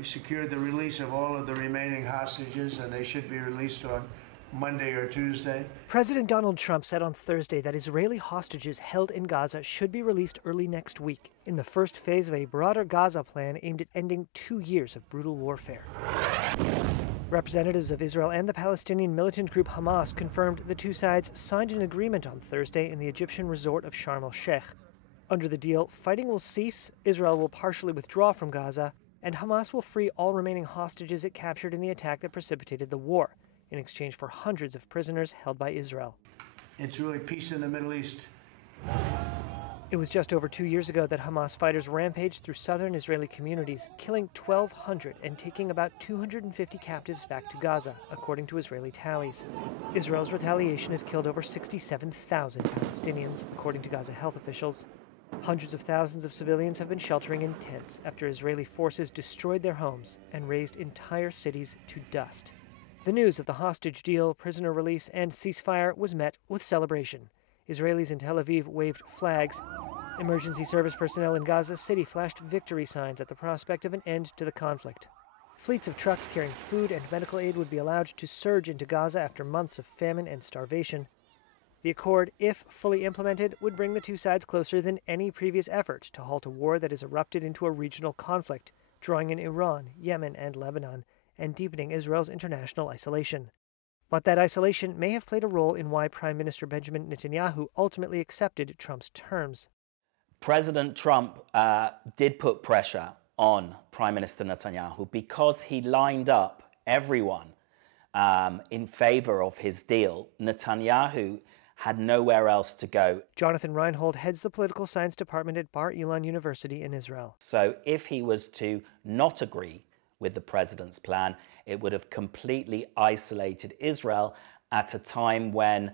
We secured the release of all of the remaining hostages, and they should be released on Monday or Tuesday. President Donald Trump said on Thursday that Israeli hostages held in Gaza should be released early next week, in the first phase of a broader Gaza plan aimed at ending 2 years of brutal warfare. Representatives of Israel and the Palestinian militant group Hamas confirmed the two sides signed an agreement on Thursday in the Egyptian resort of Sharm el-Sheikh. Under the deal, fighting will cease, Israel will partially withdraw from Gaza, and Hamas will free all remaining hostages it captured in the attack that precipitated the war, in exchange for hundreds of prisoners held by Israel. It's really peace in the Middle East. It was just over 2 years ago that Hamas fighters rampaged through southern Israeli communities, killing 1,200 and taking about 250 captives back to Gaza, according to Israeli tallies. Israel's retaliation has killed over 67,000 Palestinians, according to Gaza health officials. Hundreds of thousands of civilians have been sheltering in tents after Israeli forces destroyed their homes and razed entire cities to dust. The news of the hostage deal, prisoner release, and ceasefire was met with celebration. Israelis in Tel Aviv waved flags. Emergency service personnel in Gaza City flashed victory signs at the prospect of an end to the conflict. Fleets of trucks carrying food and medical aid would be allowed to surge into Gaza after months of famine and starvation. The accord, if fully implemented, would bring the two sides closer than any previous effort to halt a war that has erupted into a regional conflict, drawing in Iran, Yemen, and Lebanon, and deepening Israel's international isolation. But that isolation may have played a role in why Prime Minister Benjamin Netanyahu ultimately accepted Trump's terms. President Trump did put pressure on Prime Minister Netanyahu because he lined up everyone in favor of his deal. Netanyahu had nowhere else to go. Jonathan Reinhold heads the political science department at Bar Ilan University in Israel. So if he was to not agree with the president's plan, it would have completely isolated Israel at a time when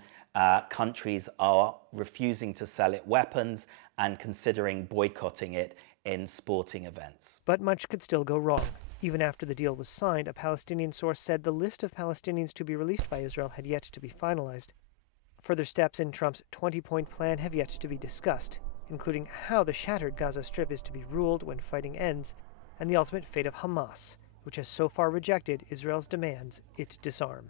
countries are refusing to sell it weapons and considering boycotting it in sporting events. But much could still go wrong. Even after the deal was signed, a Palestinian source said the list of Palestinians to be released by Israel had yet to be finalized. Further steps in Trump's 20-point plan have yet to be discussed, including how the shattered Gaza Strip is to be ruled when fighting ends, and the ultimate fate of Hamas, which has so far rejected Israel's demands it disarm.